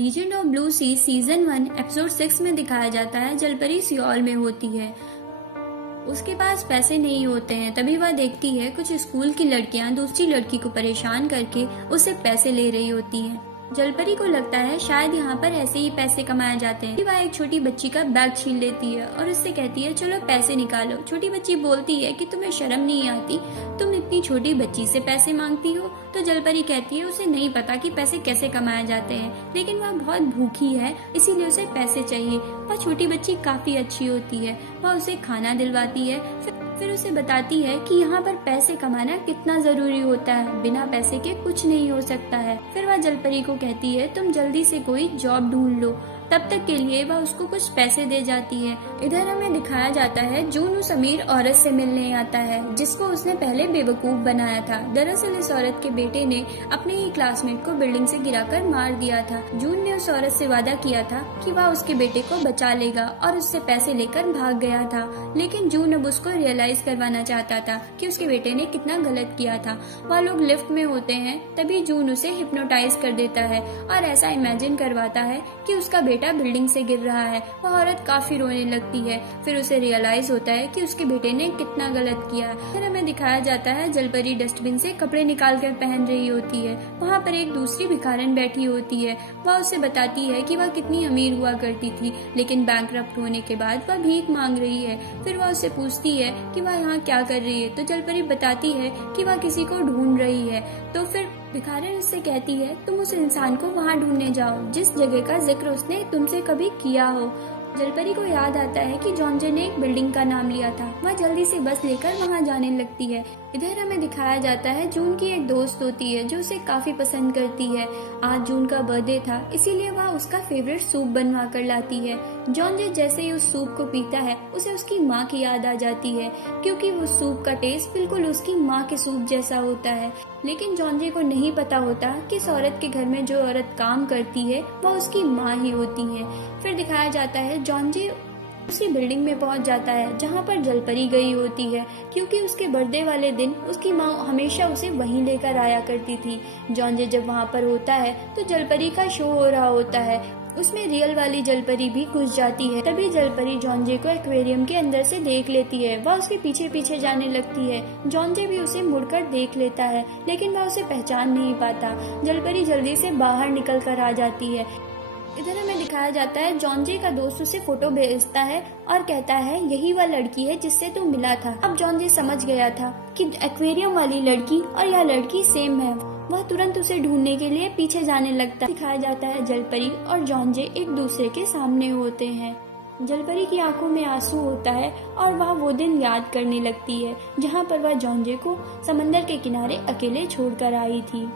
Legend of blue sea season 1 episode 6 में दिखाया जाता है जलपरी सियोल में होती है। उसके पास पैसे नहीं होते हैं, तभी वह देखती है कुछ स्कूल की लड़कियां दूसरी लड़की को परेशान करके उससे पैसे ले रही होती हैं। जलपरी को लगता है शायद यहाँ पर ऐसे ही पैसे कमाए जाते हैं। वह एक छोटी बच्ची का बैग छीन लेती है और उससे कहती है चलो पैसे निकालो। छोटी बच्ची बोलती है कि तुम्हें शर्म नहीं आती, तुम इतनी छोटी बच्ची से पैसे मांगती हो। तो जलपरी कहती है उसे नहीं पता कि पैसे कैसे कमाए जाते हैं, लेकिन वह बहुत भूखी है इसीलिए उसे पैसे चाहिए। वह छोटी बच्ची काफी अच्छी होती है, वह उसे खाना दिलवाती है, फिर उसे बताती है कि यहाँ पर पैसे कमाना कितना जरूरी होता है, बिना पैसे के कुछ नहीं हो सकता है। फिर वह जलपरी को कहती है तुम जल्दी से कोई जॉब ढूंढ लो, तब तक के लिए वह उसको कुछ पैसे दे जाती है। इधर हमें दिखाया जाता है जून उस अमीर औरत से मिलने आता है जिसको उसने पहले बेवकूफ बनाया था। दरअसल इस औरत के बेटे ने अपने ही क्लासमेट को बिल्डिंग से गिराकर मार दिया था। जून ने उस औरत से वादा किया था कि वह उसके बेटे को बचा लेगा और उससे पैसे लेकर भाग गया था, लेकिन जून अब उसको रियलाइज करवाना चाहता था कि उसके बेटे ने कितना गलत किया था। वह लोग लिफ्ट में होते हैं, तभी जून उसे हिप्नोटाइज कर देता है और ऐसा इमेजिन करवाता है कि उसका बेटा बिल्डिंग से गिर रहा है। वह औरत काफी रोने लगती है, फिर उसे रियलाइज होता है कि उसके बेटे ने कितना गलत किया। फिर हमें दिखाया जाता है जलपरी डस्टबिन से कपड़े निकाल कर पहन रही होती है। वहाँ पर एक दूसरी भिखारन बैठी होती है, वह उसे बताती है कि वह कितनी अमीर हुआ करती थी, लेकिन बैंकरप्ट होने के बाद वह भीख मांग रही है। फिर वह उससे पूछती है कि वह यहाँ क्या कर रही है, तो जलपरी बताती है कि वह किसी को ढूंढ रही है। तो फिर भिखारन उससे कहती है तुम उस इंसान को वहाँ ढूंढने जाओ जिस जगह का जिक्र उसने तुमसे कभी किया हो। जलपरी को याद आता है कि जॉन्जे ने एक बिल्डिंग का नाम लिया था। वह जल्दी से बस लेकर वहाँ जाने लगती है। इधर हमें दिखाया जाता है जून की एक दोस्त होती है जो उसे काफी पसंद करती है। आज जून का बर्थडे था, इसीलिए वह उसका फेवरेट सूप बनवा कर लाती है। जॉन्जे जैसे ही उस सूप को पीता है उसे उसकी माँ की याद आ जाती है, क्योंकि वो सूप का टेस्ट बिल्कुल उसकी माँ के सूप जैसा होता है। लेकिन जॉन्जे को नहीं पता होता कि इस औरत के घर में जो औरत काम करती है वह उसकी माँ ही होती है। फिर दिखाया जाता है जॉन्जे उसी बिल्डिंग में पहुंच जाता है जहां पर जलपरी गई होती है, क्योंकि उसके बर्थडे वाले दिन उसकी माँ हमेशा उसे वहीं लेकर आया करती थी। जॉन्जे जब वहां पर होता है तो जलपरी का शो हो रहा होता है, उसमें रियल वाली जलपरी भी घुस जाती है। तभी जलपरी जॉन्जे को एक्वेरियम के अंदर से देख लेती है, वह उसके पीछे पीछे जाने लगती है। जॉन्जे भी उसे मुड़कर देख लेता है, लेकिन वह उसे पहचान नहीं पाता। जलपरी जल्दी से बाहर निकल कर आ जाती है। इधर हमें दिखाया जाता है जॉन्जे का दोस्त उसे फोटो भेजता है और कहता है यही वह लड़की है जिससे तू मिला था। अब जॉन्जे समझ गया था कि एक्वेरियम वाली लड़की और यह लड़की सेम है। वह तुरंत उसे ढूंढने के लिए पीछे जाने लगता है। दिखाया जाता है जलपरी और जॉन्जे एक दूसरे के सामने होते हैं। जलपरी की आंखों में आंसू होता है और वह वो दिन याद करने लगती है जहाँ पर वह जॉन्जे को समंदर के किनारे अकेले छोड़कर आई थी।